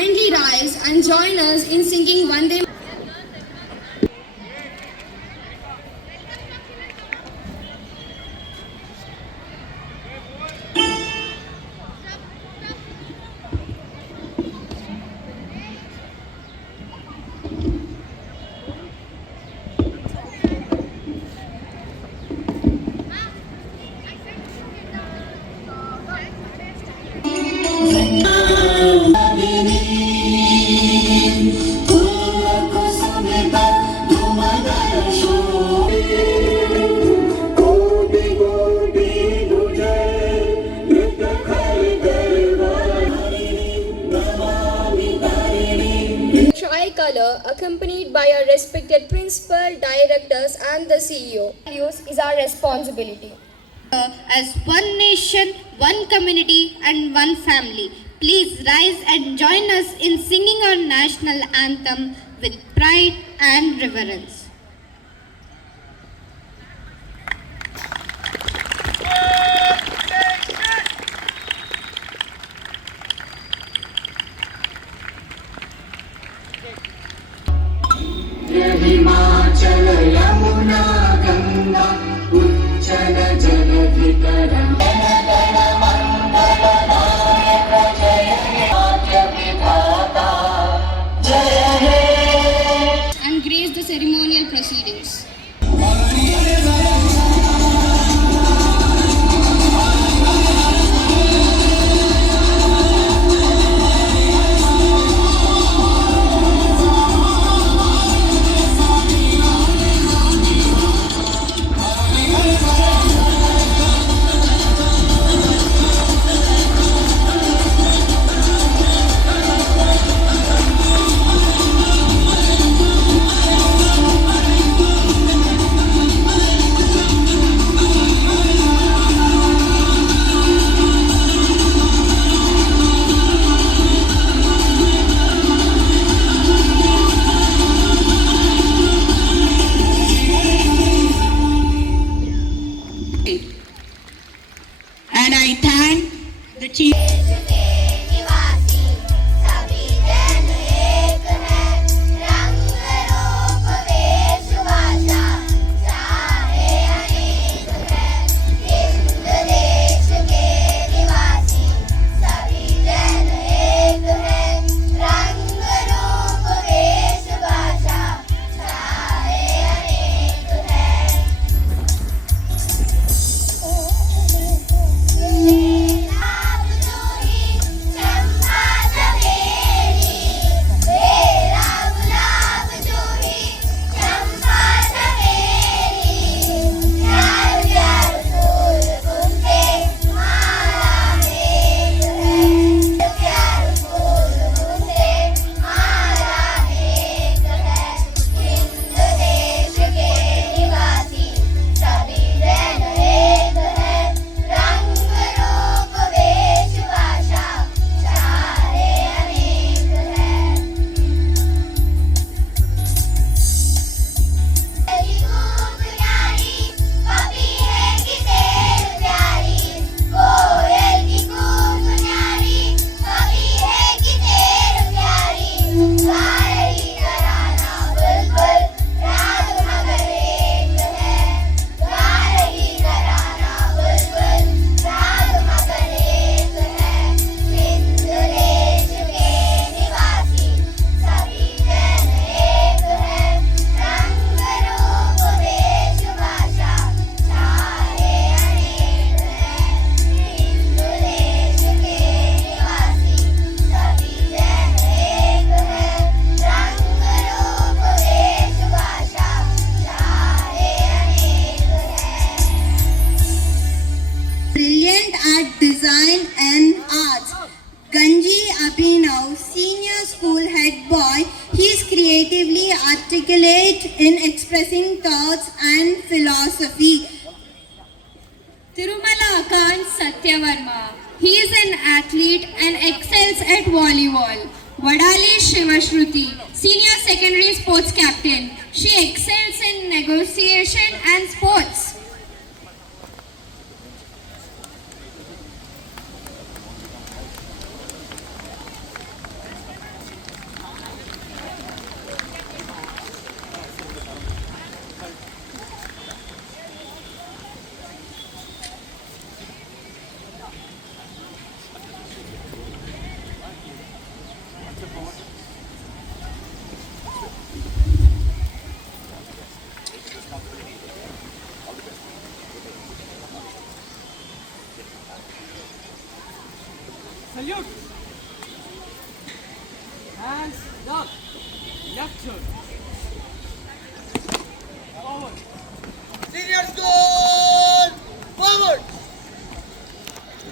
kindly rise and join us in singing Vande. Tricolor, accompanied by our respected principal, directors, and the CEO. Values is our responsibility. As one nation, one community, and one family. Please rise and join us in singing our national anthem with pride and reverence. Himachal Yamuna Ganga उच्चल जलधिकरण मंगलनायक जय हे राज्य विधाता जय हे. And grace the ceremonial proceedings. And I thank the chief. Design and Arts. Ganji Abhinav, Senior School Head Boy, he is creatively articulate in expressing thoughts and philosophy. Tirumala Khan Satyavarma. He is an athlete and excels at volleyball. Vadali Shivashruti, Senior Secondary Sports Captain. She excels in negotiation and sports. Senior school, forward.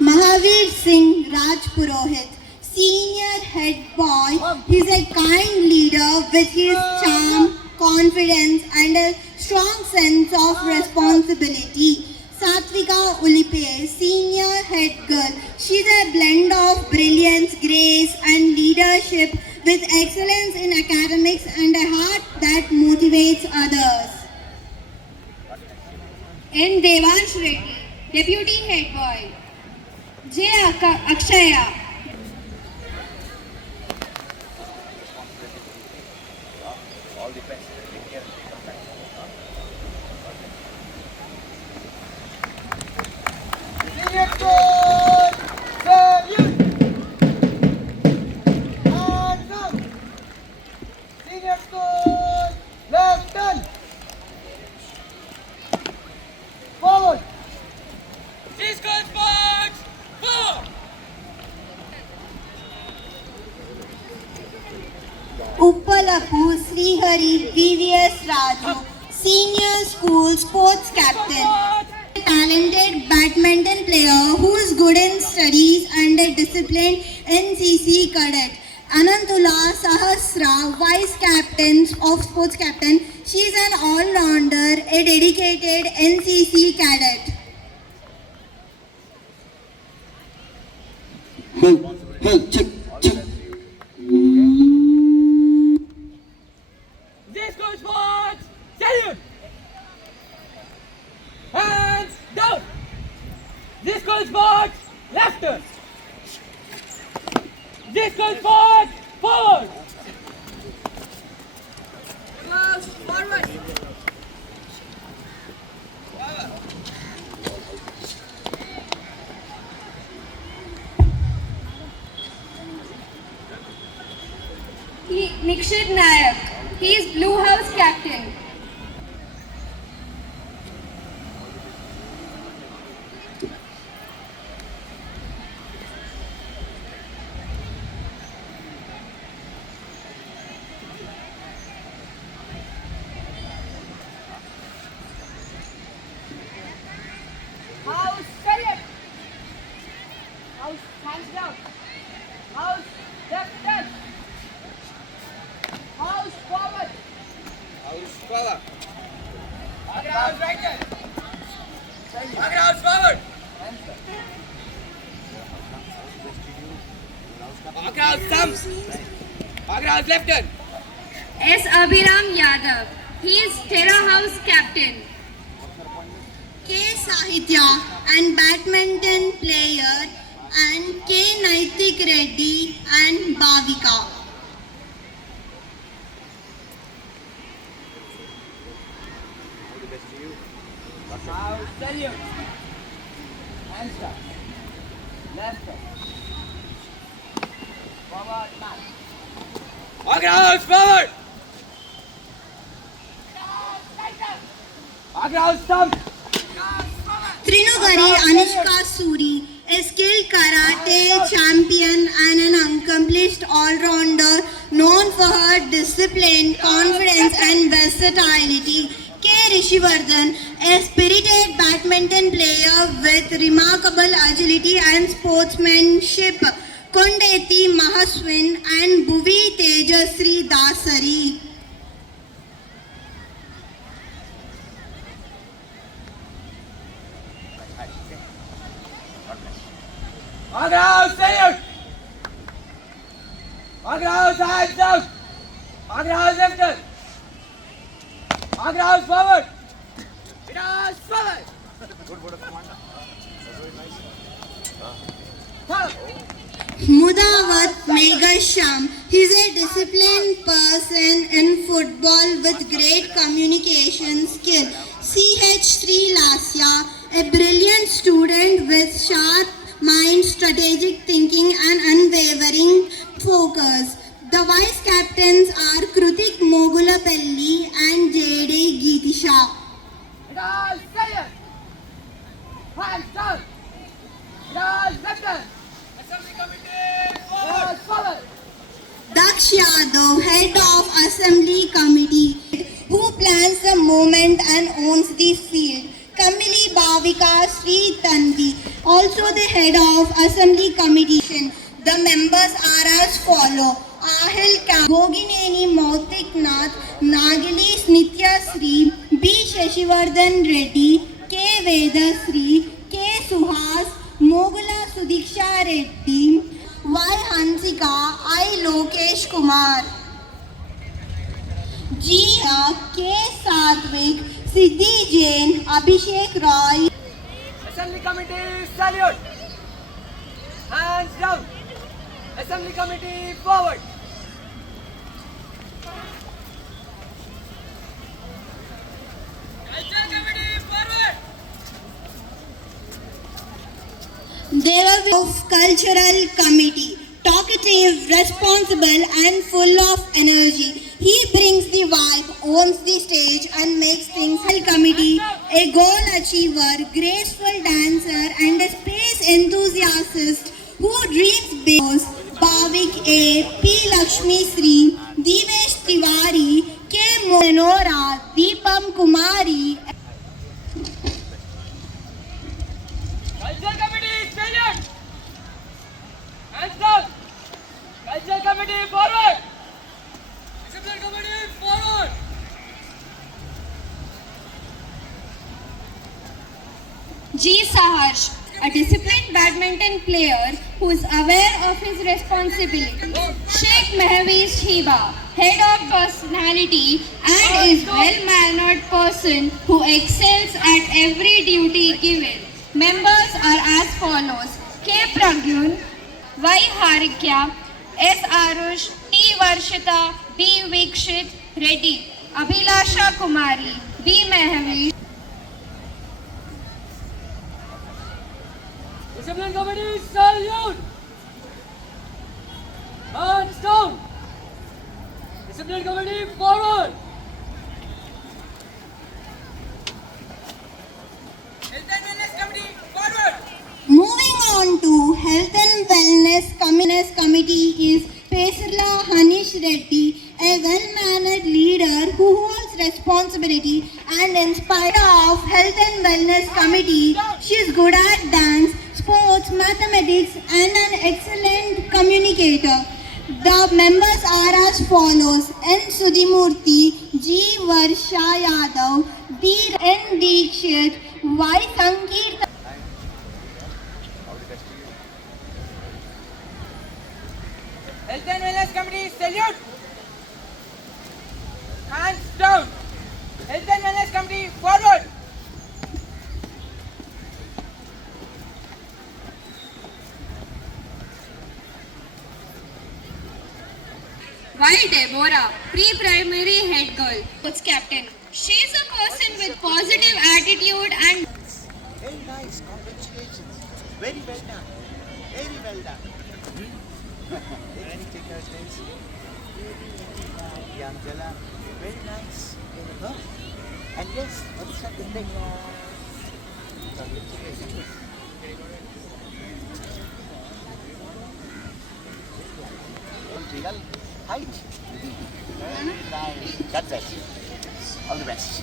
Mahavir Singh Rajpurohit, senior head boy. He's a kind leader with his charm, confidence, and a strong sense of responsibility. Satvika Ulipe, senior head girl. She's a blend of brilliance, grace, and leadership with excellence in academics and a heart that motivates others. N. Devansh Reddy, deputy head boy. J. Akshaya, Senior school, salute. Hands up. Senior school, left turn. Forward. Cisco Sports, forward. Uppalapu Srihari VVS Raju, senior school sports captain. A talented badminton player who is good in studies and a disciplined NCC cadet. Anantula Sahasra, vice captain of sports captain. She is an all-rounder, a dedicated NCC cadet. Hold, check. Cisco Sports, salute. Hands down. Cisco Sports, left turn. Cisco Sports, forward. Forward. Nikshit Nayak, he is Blue House captain. House, salute. House, hands down. House, left turn. House, forward. House, forward. House, right turn. House, forward. House, thumbs. House, left turn. S. Abhiram Yadav, he is Terra House captain. K. Sahitya and badminton player and K. Naitik Reddy and Bhavika. House, salute. Hands down. Left turn. Forward, march. House, forward. House, thumb. Trinugari Anushka Suri, a skilled karate champion and an accomplished all-rounder known for her discipline, confidence and versatility. K. Rishivardhan, a spirited badminton player with remarkable agility and sportsmanship. Kondeti Mahaswin and Bhuvi Tejasri Dasari. House, salute. House, hands down. House, left turn. House, forward. House, forward. Thumb. Mudawat Megasham. He's a disciplined person in football with great communication skill. CH3 Lasya, a brilliant student with sharp mind, strategic thinking and unwavering focus. The vice captains are Krutik Mogulapelli and JD Geetisha. House, salute. Hands down. House, left turn. Assembly committee, forward. Forward. Daksh Yadav, head of Assembly Committee, who plans the movement and owns the field. Kamili Bhavika Sri Tanvi, also the head of Assembly Committee. The members are as follow: Ahil Gogineni Mautik Nath, Nagilis Nitya Sri, B. Shashivardhan Reddy, K. Vedasri, K. Suhas, Mogula Sudiksha Reddy, Y. Hansika, I. Lokesh Kumar, G. K. Satvik, Siddhi Jain, Abhishek Roy. Assembly committee, salute. Hands down. Assembly committee, forward. Culture committee, forward. Deva of Cultural Committee, talkative, responsible and full of energy. He brings the vibe, owns the stage and makes things happen. Committee, a goal achiever, graceful dancer and a space enthusiast who dreams big. Bhavik A, P. Lakshmi Sri, Divesh Tiwari, K. Monora, Deepam Kumari. Culture committee, salute. Hands down. Culture committee, forward. Discipline committee, forward. G. Saharsh, a disciplined badminton player who is aware of his responsibility. Sheikh Mehwiz Hiba, head of personality and is well-mannered person who excels at every duty given. Members are as follows: K. Pragyun, Y. Harikya, S. Arush, T. Varshita, B. Vikshit Reddy, Abhilasha Kumari, B. Mehwiz. Discipline committee, salute. Hands down. Discipline committee, forward. Health and wellness committee, forward. Moving on to Health and Wellness Committee is Pesarla Hanish Reddy, a well-mannered leader who holds responsibility and in spite of Health and Wellness Committee, she is good at dance, sports, mathematics and an excellent communicator. The members are as follows: N. Sudhimurthy, G. Varsha Yadav, D. N. Dikshit, Y. Sankirtan. Health and wellness committee, salute. Hands down. Health and wellness committee, forward. Y. Deborah, pre-primary head girl, sports captain. She is a person with positive attitude and Very nice, congratulations. Very well done. Very well done. Any take your stage? Young Jala. Very nice. Huh? And yes, what's that the thing? Congratulations. Real height. Very nice. That's it. All the best.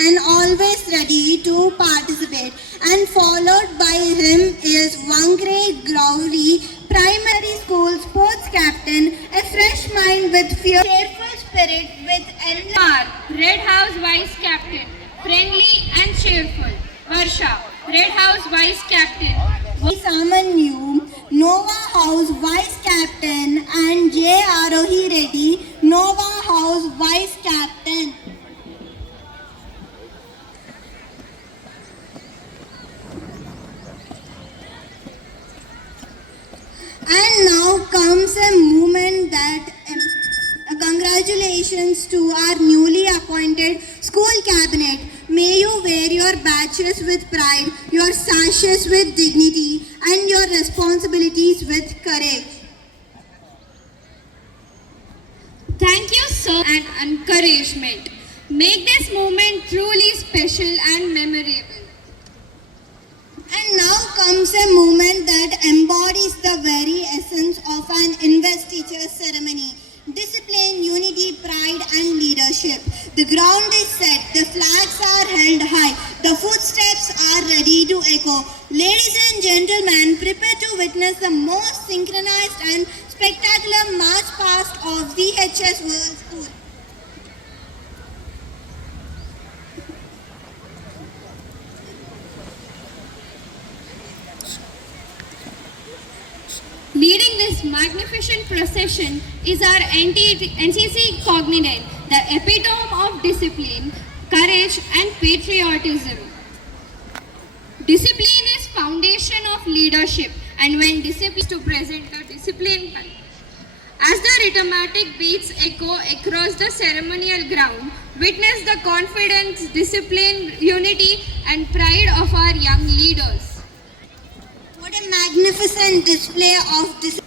And always ready to participate, and followed by him is Wangre Gowri, primary school sports captain, a fresh mind with fear, cheerful spirit with R. Red House vice captain, friendly and cheerful. Varsha, Red House vice captain. Samanyu, Nova House vice captain, and J. Arohi Reddy, Nova House vice captain. And now comes a moment that congratulations to our newly appointed school cabinet. May you wear your badges with pride, your sashes with dignity, and your responsibilities with courage. Thank you, sir, and encouragement. Make this moment truly special and memorable. And now comes a moment that embodies the very essence of an investiture ceremony. Discipline, unity, pride and leadership. The ground is set, the flags are held high, the footsteps are ready to echo. Ladies and gentlemen, prepare to witness the most synchronized and spectacular march past of VHS World School. Leading this magnificent procession is our NCC cognizant, the epitome of discipline, courage and patriotism. Discipline is foundation of leadership, and when discipline is to present the discipline. As the rhythmic beats echo across the ceremonial ground, witness the confidence, discipline, unity and pride of our young leaders. What a magnificent display of discipline.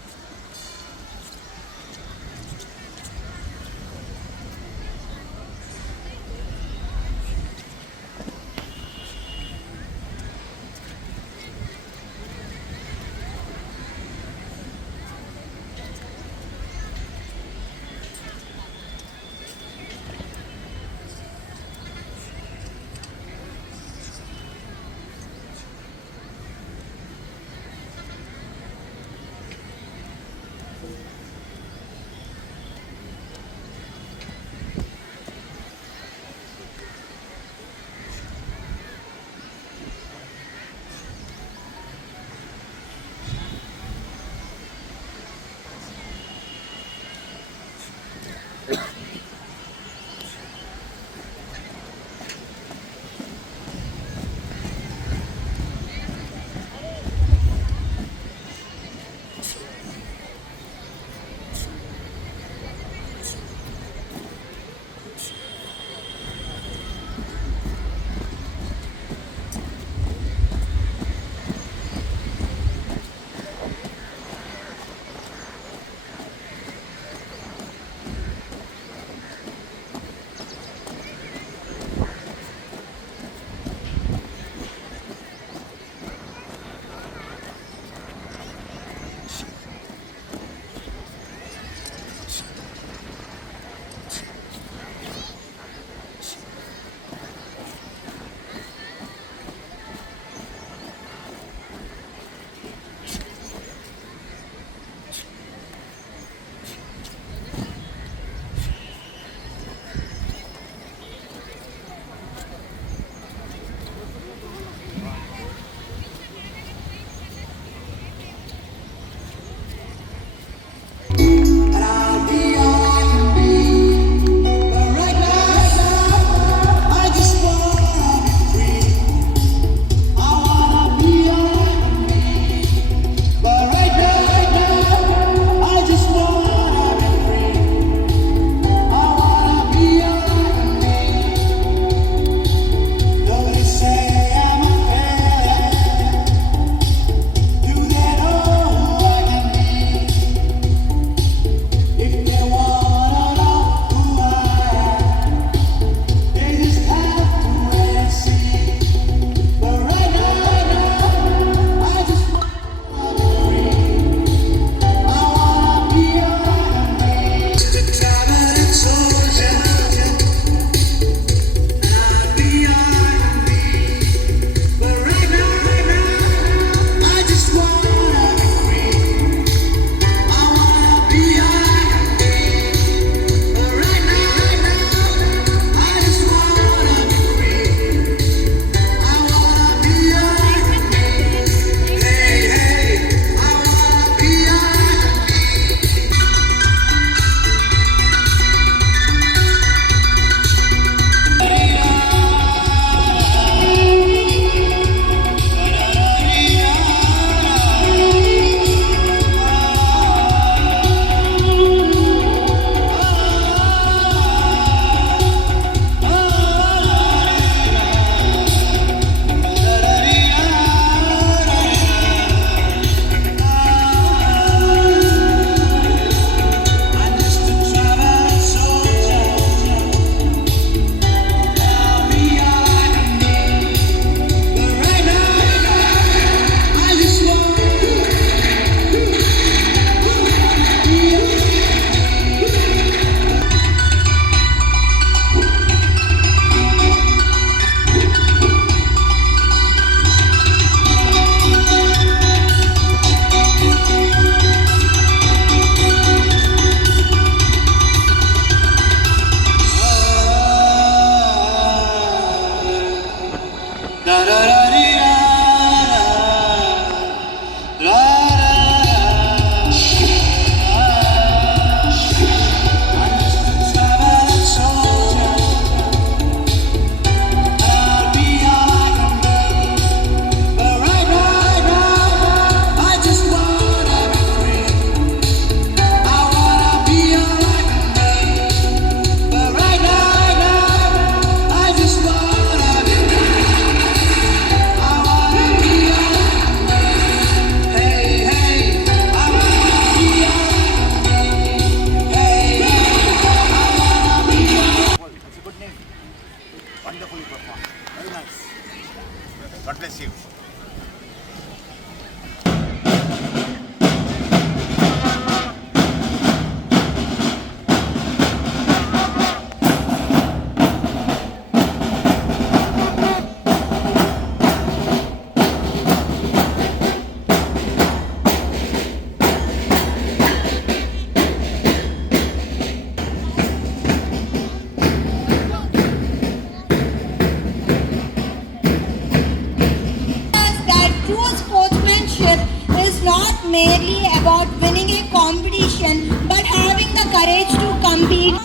about winning a competition but having the courage to compete.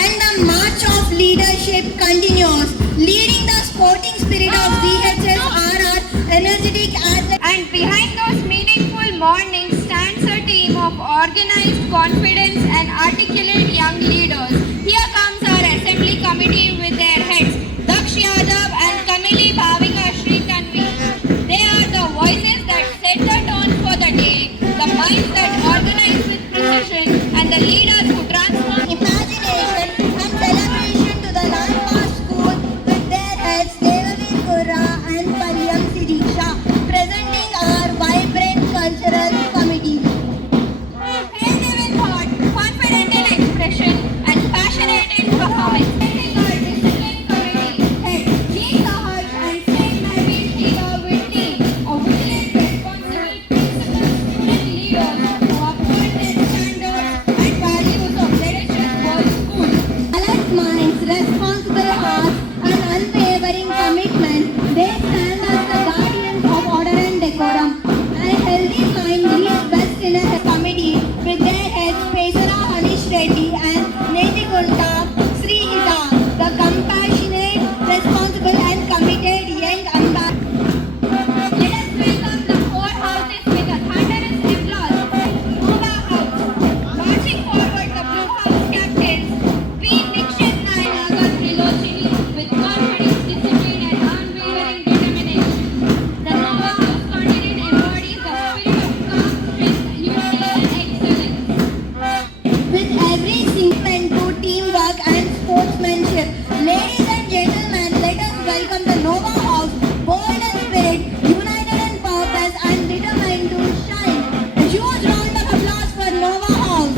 And the march of leadership continues, leading the sporting spirit of ZHS RR energetic athletes. And behind those meaningful mornings stands a team of organized, confident and articulate young leaders. Here comes our assembly committee with their heads, Daksh Yadav and Kamili Bhavika Shri Tanvi. They are the voices that set the tone for the day, the minds that organize with precision and the leaders who transform Imagination and celebration to the landmark school with their heads Devavir Gurra and Palyam Sirisha, presenting our vibrant cultural committee. creative in thought, confident in expression and passionate in performance. Our discipline committee head G. Saharsh and Sheikh Naveen Hira with team of vigilant, responsible principal student leaders who uphold their standards and values of ZHS Boys School. Alert minds, responsible hearts, and unwavering commitment, they stand as the guardians of order and decorum. A healthy mind leads best in a committee with their heads Pesara Hanish Reddy and Netigunta Sri Hita, the compassionate, responsible and committed young ambassadors. Let us welcome the four houses with a thunderous applause. Nova House, marching forward the Blue House captains, P. Dikshit and Naga Trilochini with confidence, discipline and unwavering determination. The Nova House continent embodies the spirit of calm, strength, unity and excellence. With every segment to teamwork and sportsmanship. Ladies and gentlemen, let us welcome the Nova House, bold in spirit, united in purpose and determined to shine. A huge round of applause for Nova House.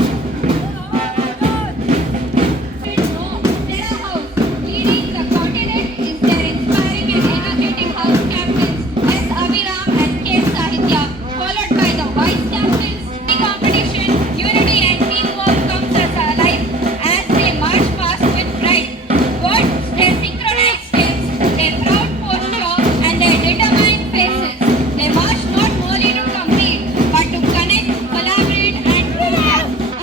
Nova House, leading the continent is their inspiring and energetic house captains S. Aviram and K. Sahitya, followed by the vice captains. The competition, unity and teamwork comes as alive as they march past with pride. Watch their synchronized steps, their proud posture and their determined faces. They march not only to compete but to connect, collaborate and grow.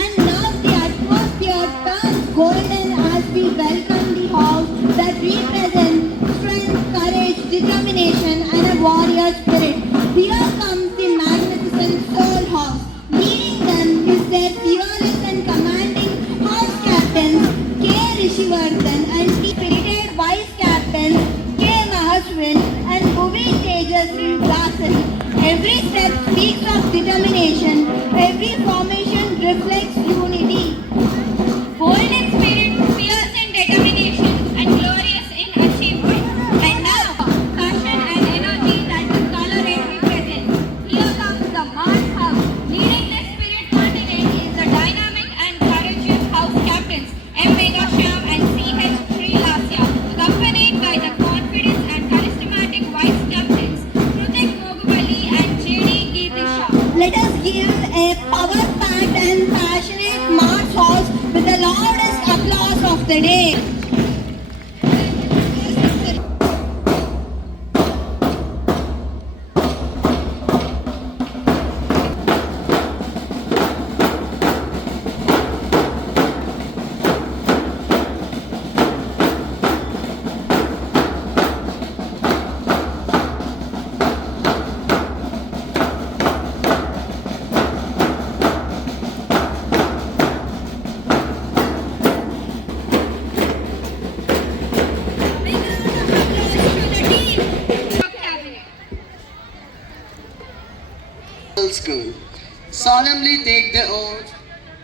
And now the atmosphere turns golden as we welcome the house that represents strength, courage, determination and a warrior spirit. Here comes the magnificent Soul House. Leading them is their fearless and commanding house captains K. Rishivardhan and spirited vice captains K. Mahashwin and Bhuvi Tejasvi Dasan. Every step speaks of determination. Every formation reflects unity. Bold in spirit, fierce in determination, and glorious in achievement. And now, passion and energy that the color red represents. Here comes the Mars House. Leading the spirit continent is the dynamic and courageous house captains M. Megasham and C. H. Srilasya, accompanied by the confident and charismatic vice captains Krutik Mogubali and J.D. Geetisha. Let us give a power-packed and passionate March House with the loudest applause of the day. School. Solemnly take the oath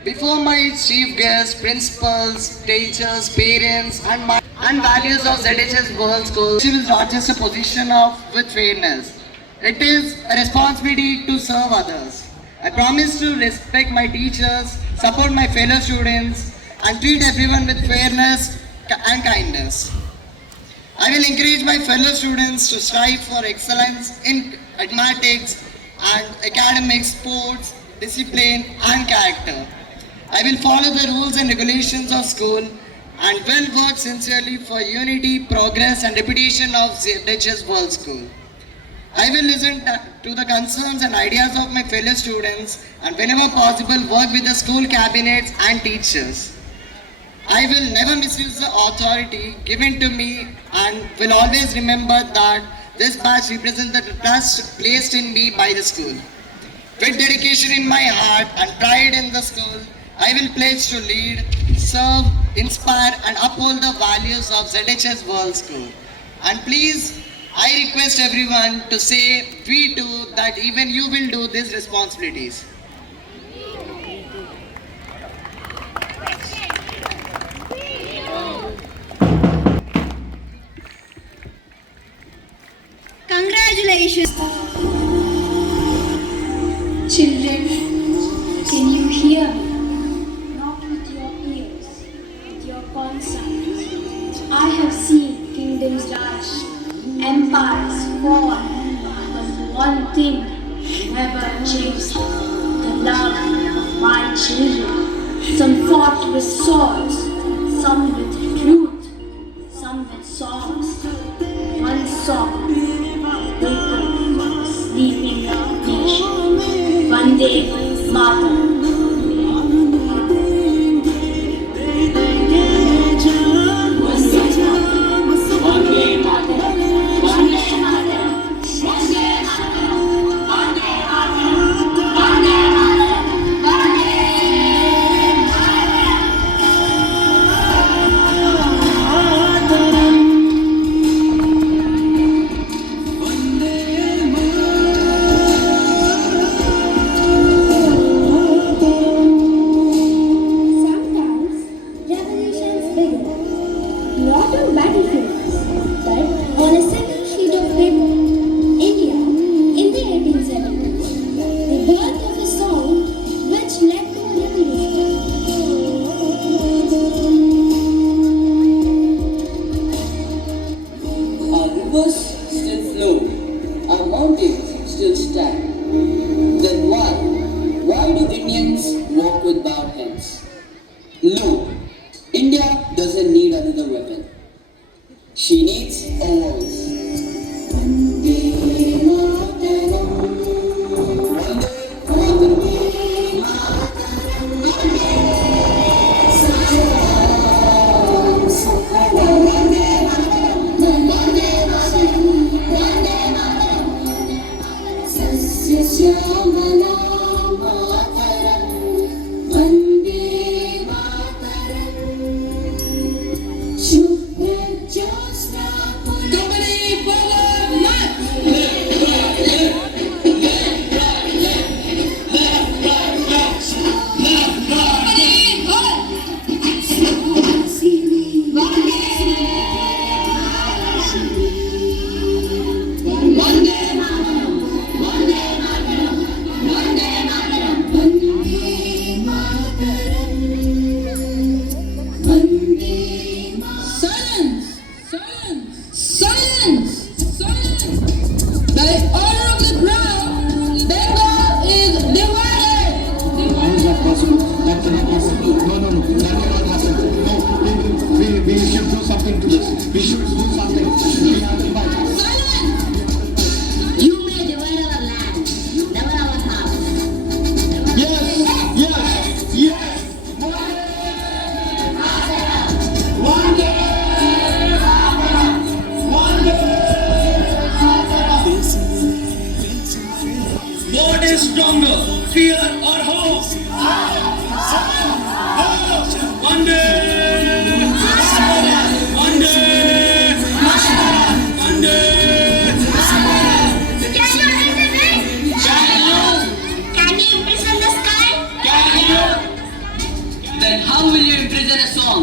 before my chief guests, principals, teachers, parents, and values of ZHS Girls School. It is not just a position of with fairness. It is a responsibility to serve others. I promise to respect my teachers, support my fellow students, and treat everyone with fairness and kindness. I will encourage my fellow students to strive for excellence in mathematics and academics, sports, discipline and character. I will follow the rules and regulations of school and will work sincerely for unity, progress and reputation of ZHS World School. I will listen to the concerns and ideas of my fellow students and whenever possible work with the school cabinets and teachers. I will never misuse the authority given to me and will always remember that this badge represents the trust placed in me by the school. With dedication in my heart and pride in the school, I will pledge to lead, serve, inspire and uphold the values of ZHS World School. And please, I request everyone to say we too that even you will do these responsibilities. Congratulations. Children, can you hear me? Not with your ears, with your conscience. I have seen kingdoms rise, empires fall, but one thing never changed: the love of my children. Some fought with swords, some with truth, some with songs. One song, waken, sleeping nation. One day, Mother. No, India doesn't need another weapon. She needs a voice. What is stronger, fear or hope? One day, one day, one day. Can you imprison Can you imprison the sky? Can you? Then how will you imprison a song?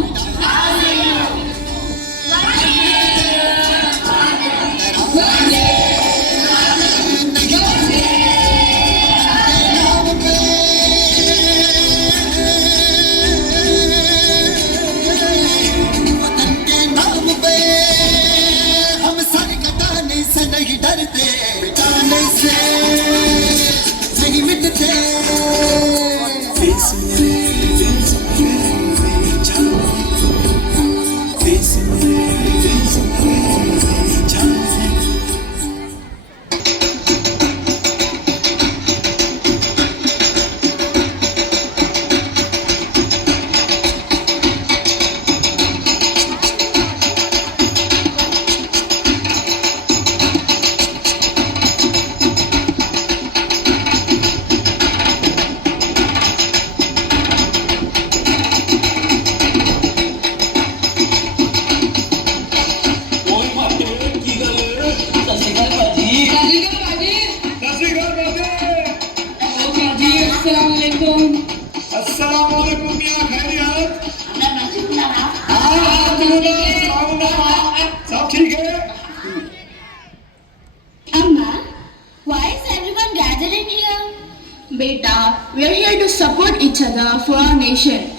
support each other for our nation.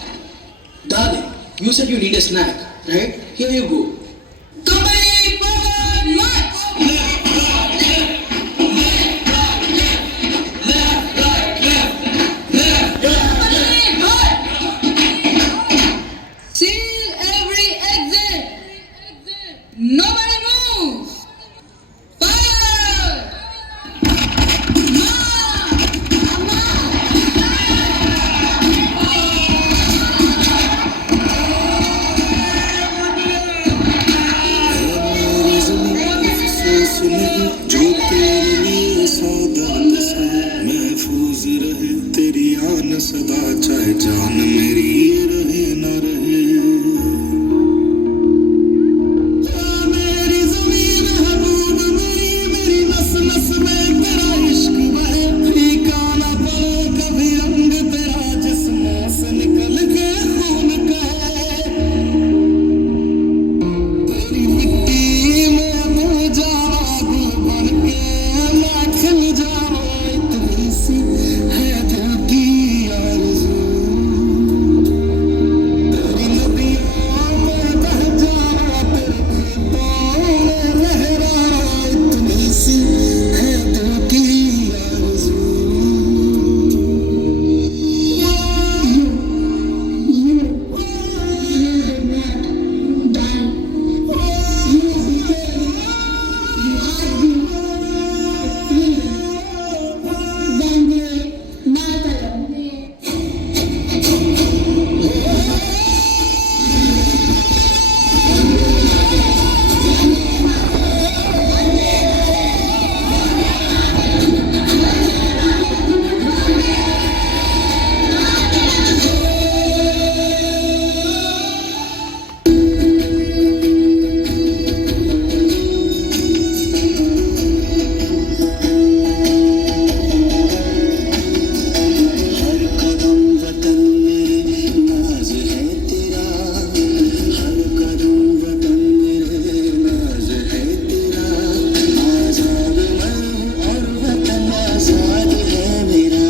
Darling, you said you need a snack, right? Here you go. Company forward march! Seal every exit! Nobody moves! Fire! जो तेरे लिए सौगंध से महफूज रहे तेरी आन सदा चाहे जान मेरी रहे न रहे मेरी जमीन हबूब मेरी नस नस में तेरा इश्क बहे फीका न पड़े कभी रंग तेरा जिस्मों से निकल के खून कहे तेरी मिट्टी में मैं जावा गुल बन के मैं खिल जावा इतनी सी है दिल की आरज़ू तेरी नदियों में बह जावा तेरे खेतों में लहरावा इतनी सी है दिल की आरज़ू हर कदम वतन मेरे नाज है तेरा हर कदम वतन मेरे नाज है तेरा आजाद मैं हूँ और वतन आजाद है मेरा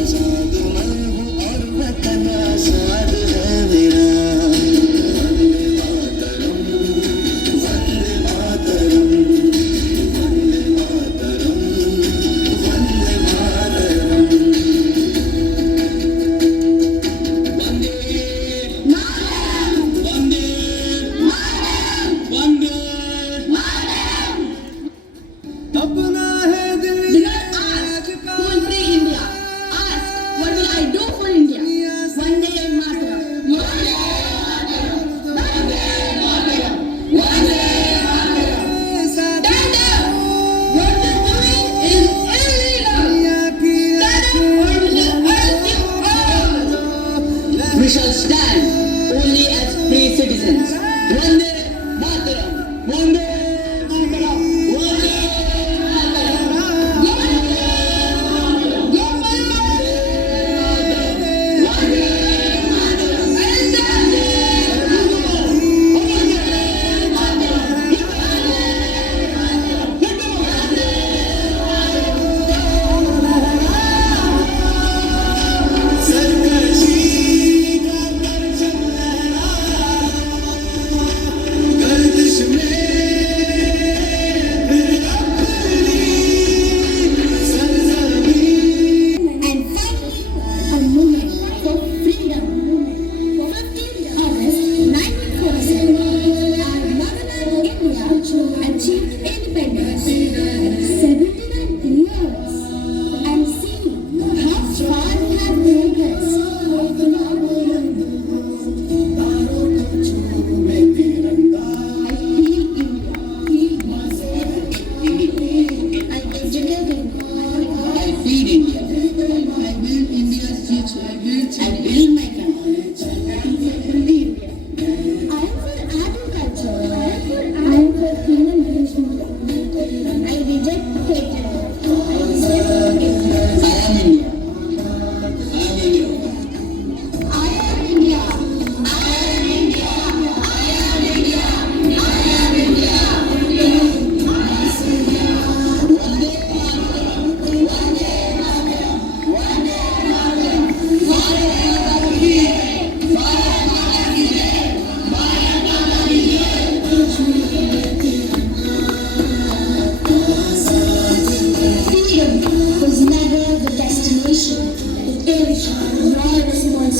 आजाद मैं हूँ और वतन आजाद है मेरा वंदे मातरम वंदे मातरम वंदे मातरम वंदे मातरम अपना है दिल Do not ask who will free India. Ask what will I do for India. Vande Mataram. Stand up! What they're doing is illegal. Stand up or we will arrest you all. We shall stand only as free citizens. Vande Mataram. Vande Mataram. Vande सरकशी का परचम लहरा गर्दिश में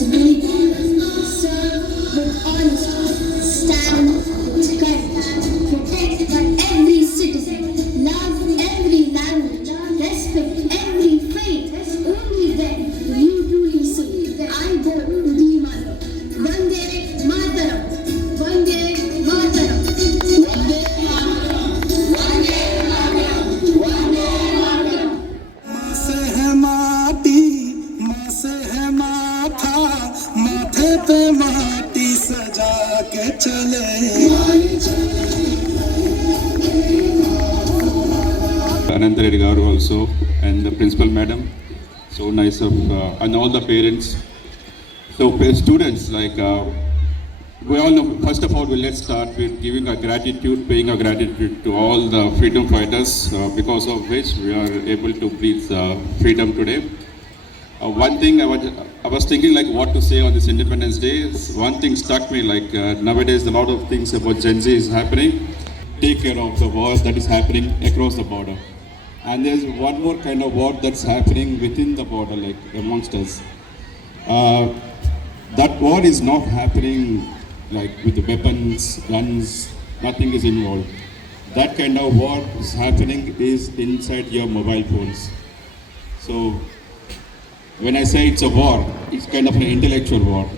responsibility. Serve with honesty. Stand with courage. Protect every citizen. Love every language. Respect every faith. Only then will you truly say, I go to the mother. Vande Mataram. Vande Mataram. माँ से है माटी, माँ से है माथा, माथे पे माटी सजा के चले। Ananta Reddy Garu also, and the principal madam, so nice of, and all the parents. So students, like, we all know, first of all, let's start with giving our gratitude, paying our gratitude to all the freedom fighters, because of which we are able to breathe freedom today. One thing I was thinking, like, what to say on this Independence Day. One thing struck me, like, nowadays a lot of things about Gen Z is happening. Take care of the wars that is happening across the border. And there's one more kind of war that's happening within the border, like amongst us. That war is not happening like with the weapons, guns, nothing is involved. That kind of war is happening is inside your mobile phones. So when I say it's a war, it's kind of an intellectual war.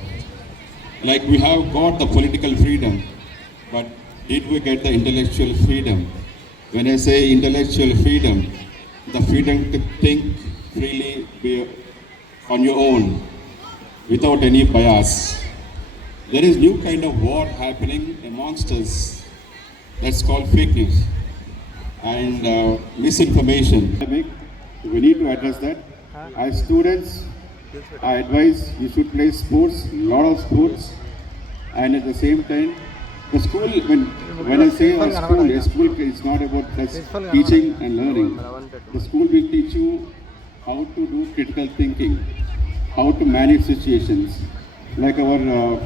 Like, we have got the political freedom, but did we get the intellectual freedom? When I say intellectual freedom, the freedom to think freely, be on your own, without any bias. There is new kind of war happening amongst us. That's called fake news and misinformation. We need to address that. As students, I advise you should play sports, a lot of sports, and at the same time, the school, when I say a school is not about just teaching and learning. The school will teach you how to do critical thinking, how to manage situations. Like our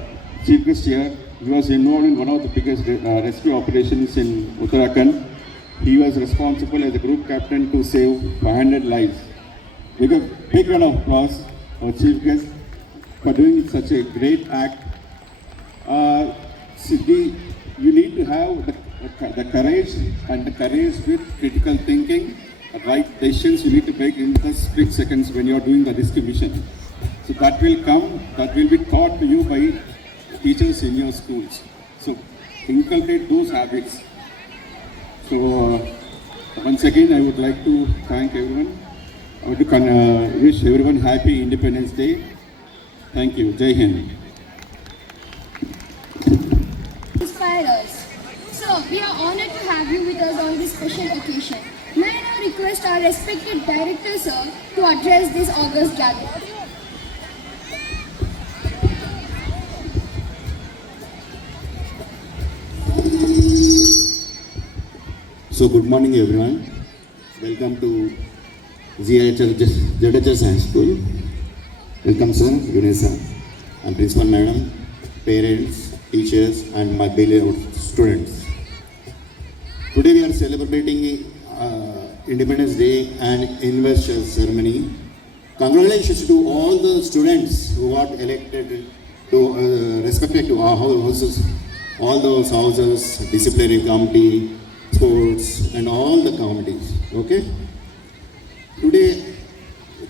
chief guest here, he was involved in one of the biggest rescue operations in Uttarakhand. He was responsible as a group captain to save 500 lives. We got a big round of applause for chief guest for doing such a great act. You need to have the courage and the courage with critical thinking, right decisions you need to make in the split seconds when you are doing the rescue mission. So that will come, that will be taught to you by teachers in your schools. So inculcate those habits. So once again, I would like to thank everyone. I would wish everyone happy Independence Day. Thank you. Jai Hind. Inspire us. So, we are honored to have you with us on this special occasion. May I now request our respected director, sir, to address this august gathering. So, good morning, everyone. Welcome to ZHS High School. Welcome, sir, UNISA, and principal madam, parents, teachers, and my beloved students. Today we are celebrating Independence Day and Investor Ceremony. Congratulations to all the students who got elected to respected to our houses, all those houses, disciplinary committee, sports, and all the committees. Okay. Today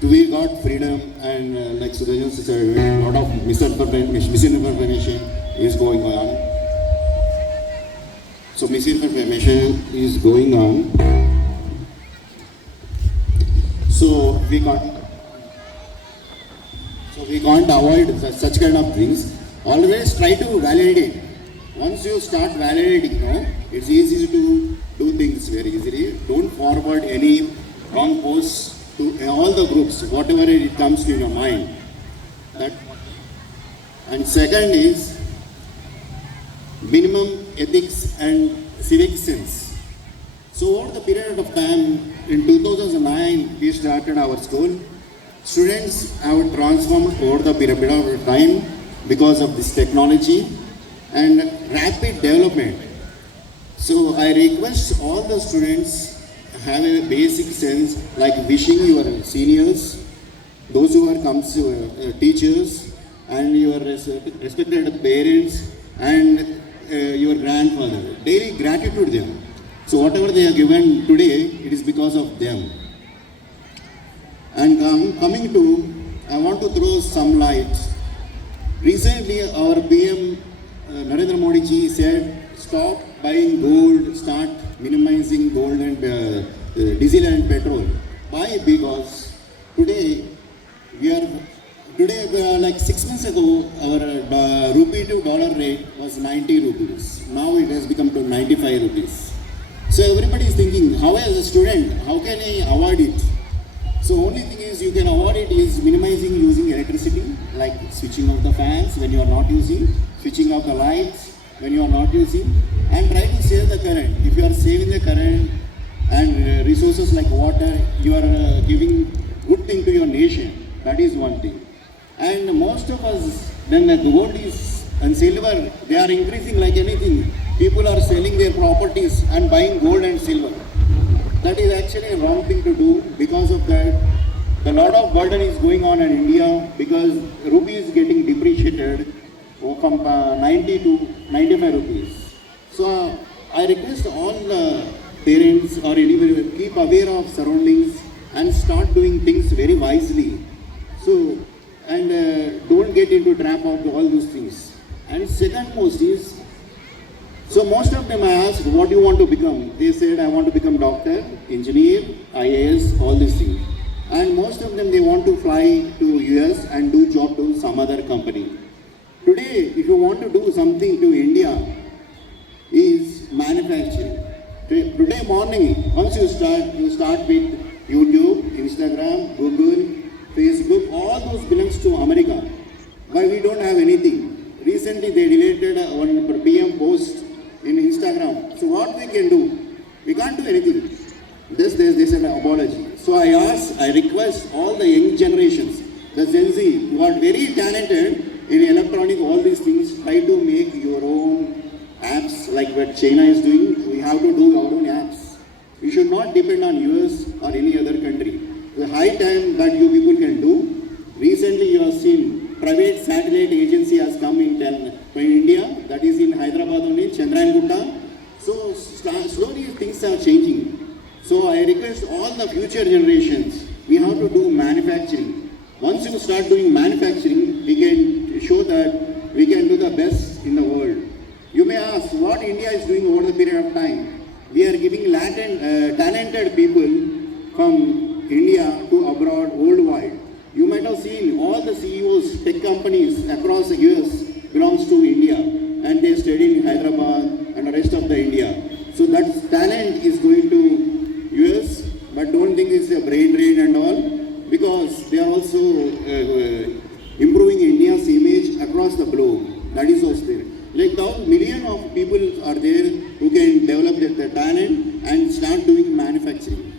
we got freedom, and like Sudajan said, a lot of misinformation is going on. So misinformation is going on. So we can't avoid such kind of things. Always try to validate. Once you start validating, it's easy to do things very easily. Don't forward any wrong posts to all the groups, whatever it comes to your mind. And second is minimum ethics and civic sense. So over the period of time, in 2009, we started our school. Students have transformed over the period of time because of this technology and rapid development. So I request all the students have a basic sense, like wishing your seniors, those who are teachers, and your respected parents and your grandfather. Daily gratitude them. So whatever they are given today, it is because of them. And coming to, I want to throw some light. Recently, our PM Narendra Modi ji said, stop buying gold, start minimizing gold and diesel and petrol. Why? Because today, like 6 months ago, our rupee to dollar rate was 90 rupees. Now it has become to 95 rupees. So everybody is thinking, how as a student, how can I avoid it? So only thing is you can avoid it is minimizing using electricity, like switching off the fans when you are not using, switching off the lights when you are not using, and try to save the current. If you are saving the current and resources like water, you are giving good thing to your nation. That is one thing. And most of us, when the gold is and silver, they are increasing like anything. People are selling their properties and buying gold and silver. That is actually a wrong thing to do. Because of that, a lot of burden is going on in India because rupee is getting depreciated from 90 to 95 rupees. So I request all the parents or anybody keep aware of surroundings and start doing things very wisely. So and don't get into trap of all those things. And second most is, so most of them I asked, what do you want to become? They said, I want to become doctor, engineer, IAS, all these things. And most of them, they want to fly to US and do job to some other company. Today, if you want to do something to India, is manufacturing. Today morning, once you start with YouTube, Instagram, Google, Facebook, all those belongs to America. Why we don't have anything? Recently, they deleted one PM post in Instagram. So what we can do? We can't do anything. This is an apology. So I request all the young generations, the Gen Z, who are very talented in electronic, all these things, try to make your own apps like what China is doing. We have to do our own apps. We should not depend on US or any other country. The high time that you people can do. Recently you have seen private satellite agency has come in India, that is in Hyderabad only, Chandrayaan-Gutta. So slowly things are changing. So I request all the future generations, we have to do manufacturing. Once you start doing manufacturing, we can show that we can do the best in the world. You may ask what India is doing over the period of time. We are giving talented people from India to abroad worldwide. You might have seen all the CEOs, tech companies across the US belongs to India and they study in Hyderabad and the rest of the India. So that talent is going to US, but don't think it's a brain drain and all, because they are also improving India's image across the globe. That is also there. Like now, millions of people are there who can develop their talent and start doing manufacturing.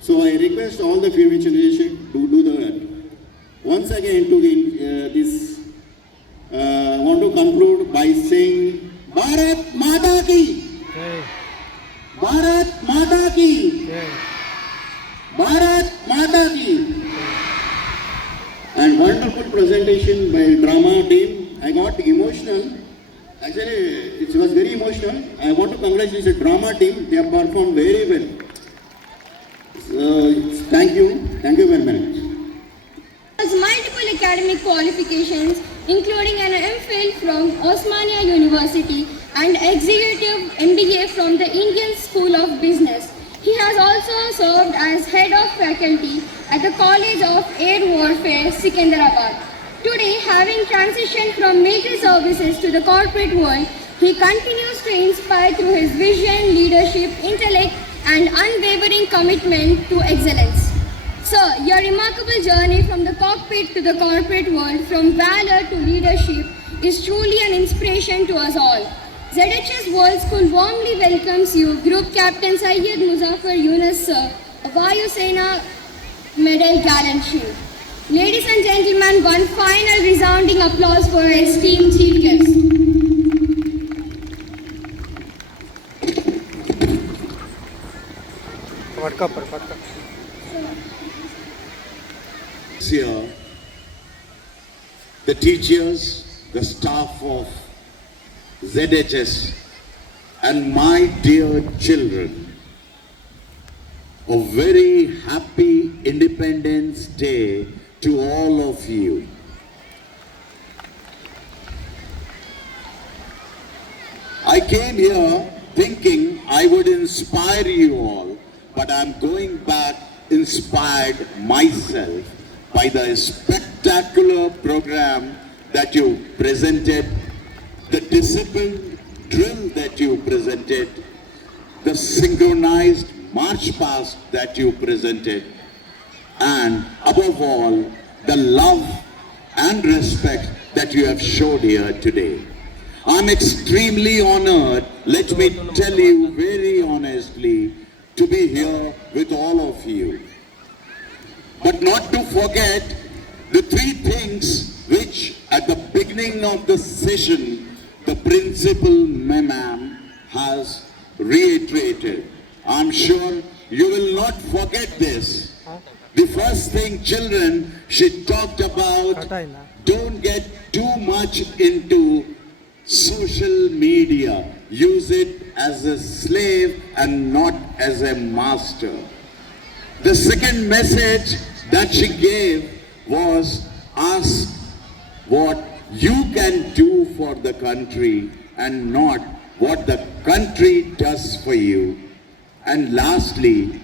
So I request all the future generation to do that. Once again, I want to conclude by saying, Bharat Mata Ki! Bharat Mata Ki! Bharat Mata Ki! And wonderful presentation by drama team. I got emotional. Actually, it was very emotional. I want to congratulate the drama team. They have performed very well. So, thank you very much. Has multiple academic qualifications, including an MPhil from Osmania University and Executive MBA from the Indian School of Business. He has also served as head of faculty at the College of Air Warfare, Secunderabad. Today, having transitioned from military services to the corporate world, he continues to inspire through his vision, leadership, intellect, and unwavering commitment to excellence. Sir, your remarkable journey from the cockpit to the corporate world, from valor to leadership, is truly an inspiration to us all. ZHS World School warmly welcomes you, Group Captain Syed Muzaffar Yunus, sir, a Vayu Sena Medal Gallant Shield. Ladies and gentlemen, one final resounding applause for our esteemed chief guest. the teachers, the staff of ZHS, and my dear children, a very happy Independence Day to all of you. I came here thinking I would inspire you all, but I'm going back inspired myself by the spectacular program that you presented, the disciplined drill that you presented, the synchronized march past that you presented, and above all, the love and respect that you have showed here today. I'm extremely honored, let me tell you very honestly, to be here with all of you. But not to forget the three things which at the beginning of the session, the principal ma'am has reiterated. I'm sure you will not forget this. The first thing, children, she talked about don't get too much into social media. Use it as a slave and not as a master. The second message that she gave was ask what you can do for the country and not what the country does for you. And lastly,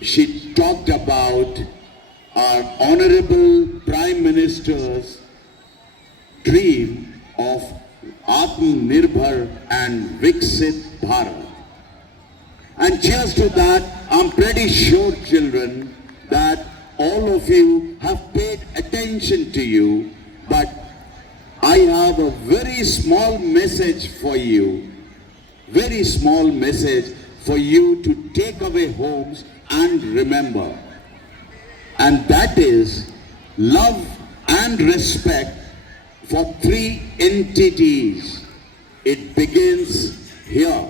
she talked about our Honorable Prime Minister's dream of Atmanirbhar and Viksit Bharat. And cheers to that, I'm pretty sure, children, that all of you have paid attention to you, but I have a very small message for you, very small message for you to take away homes and remember. And that is love and respect for three entities. It begins here.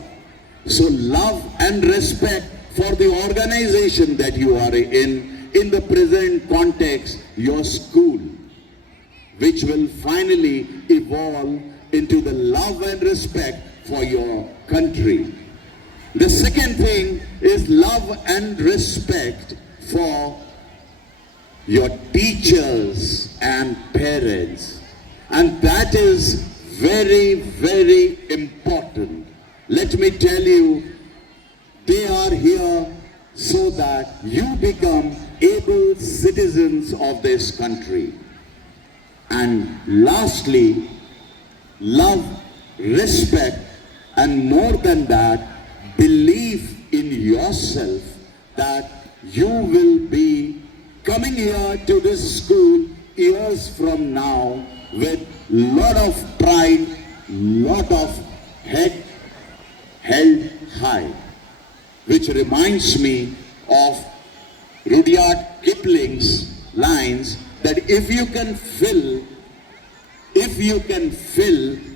So love and respect for the organization that you are in the present context, your school, which will finally evolve into the love and respect for your country. The second thing is love and respect for your teachers and parents. And that is very, very important. Let me tell you, they are here so that you become able citizens of this country. And lastly, love, respect, and more than that, believe in yourself that you will be coming here to this school years from now with lot of pride, lot of head held high. Which reminds me of Rudyard Kipling's lines that if you can fill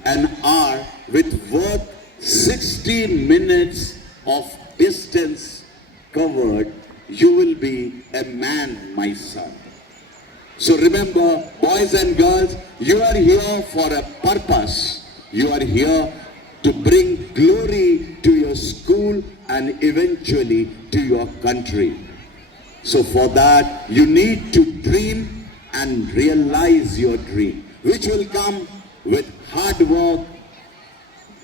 an hour with worth 60 minutes of distance covered, you will be a man, my son. So remember, boys and girls, you are here for a purpose. You are here to bring glory to your school and eventually to your country. So for that, you need to dream and realize your dream, which will come with hard work,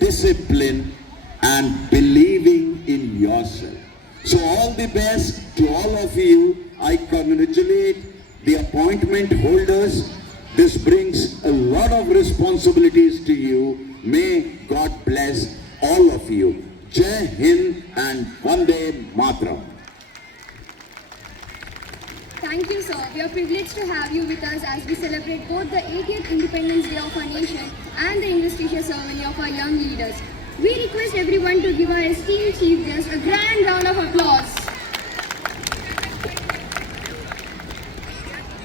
discipline, and believing in yourself. So all the best to all of you. I congratulate the appointment holders. This brings a lot of responsibilities to you. May God bless all of you. Jai Hind and Vande Mataram. Thank you, sir. We are privileged to have you with us as we celebrate both the 80th Independence Day of our nation and the Investiture ceremony of our young leaders. We request everyone to give our esteemed chief guest a grand round of applause.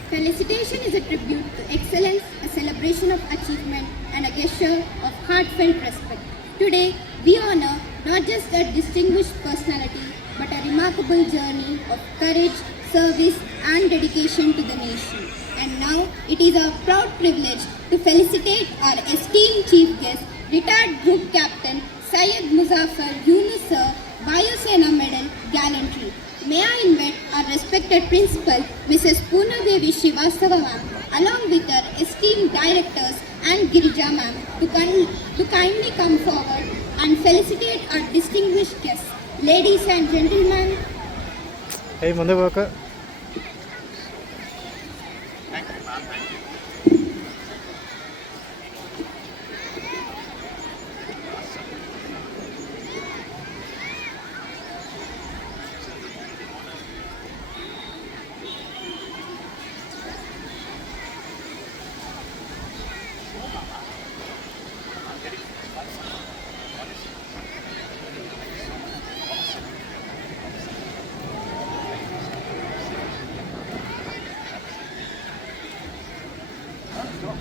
Felicitation is a tribute to excellence, a celebration of achievement, and a gesture of heartfelt respect. Today, we honor not just a distinguished personality, but a remarkable journey of courage, service, and dedication to the nation. And now it is our proud privilege to felicitate our esteemed chief guest, retired Group Captain Syed Muzaffar Yunus Sir, Vayu Sena Medal, Gallantry. May I invite our respected principal, Mrs. Poona Devi Srivastava ma'am, along with our esteemed directors and Girija ma'am to kindly come forward and felicitate our distinguished guests. Ladies and gentlemen, Hey, ಮುಂದೆ ಹೋಗಕ್ಕೆ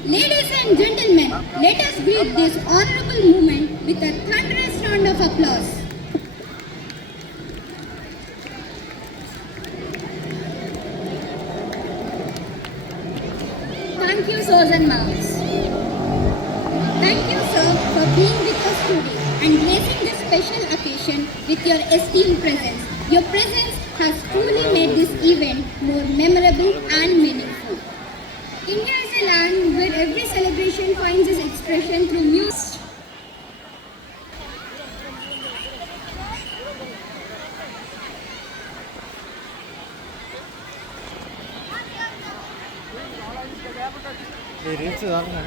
ladies and gentlemen, let us greet this honorable moment with a thunderous round of applause. Thank you, sirs and ma'ams. Thank you, sir, for being with us today and gracing this special occasion with your esteemed presence. Your presence has truly made this event more memorable and meaningful. India is a land where every celebration finds its expression through music. ఈ reels దాకా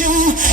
you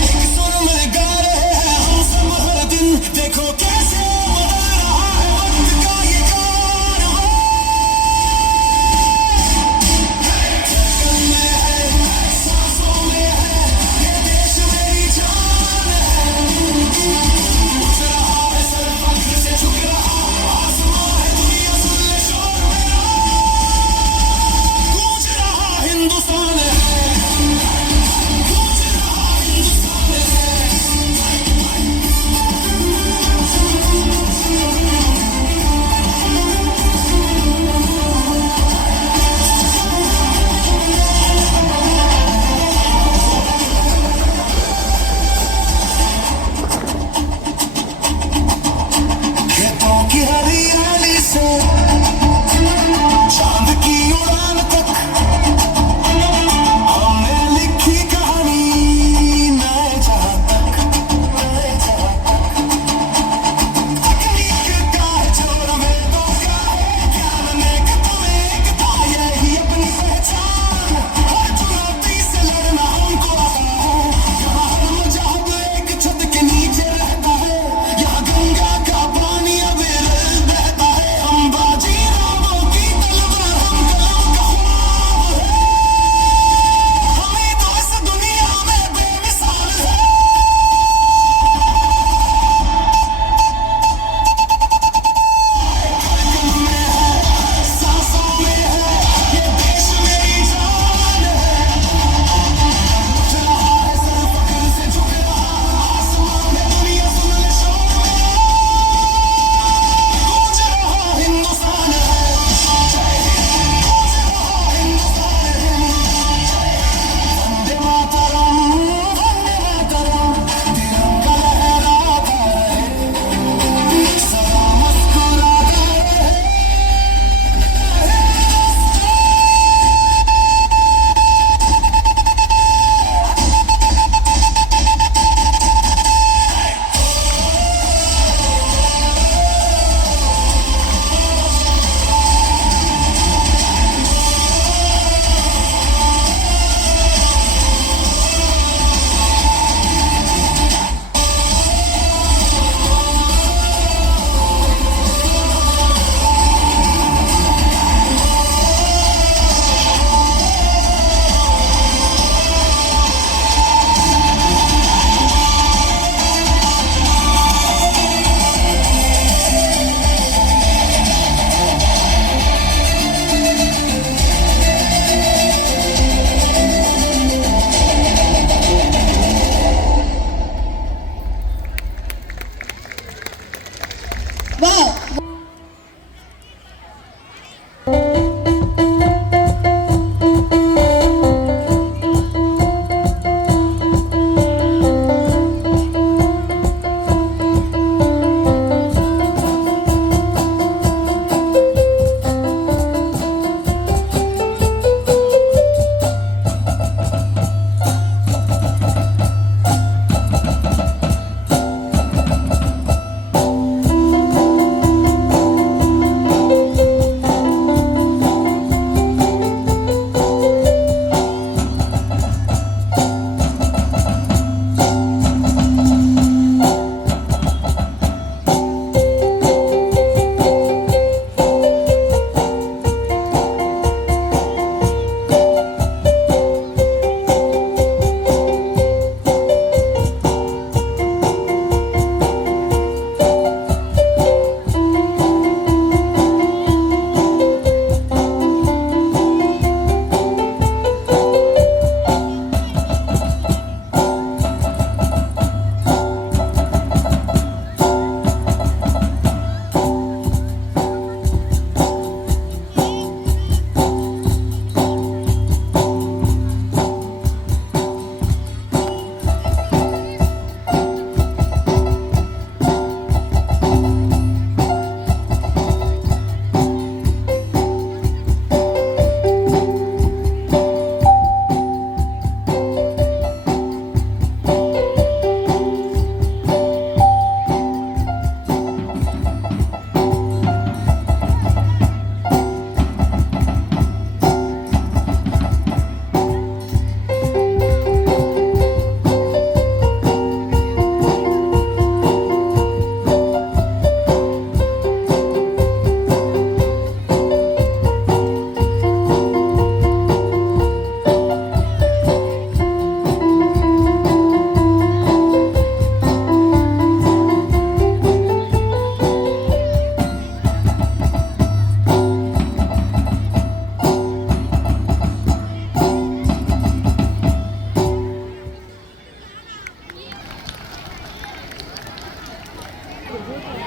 Thank you.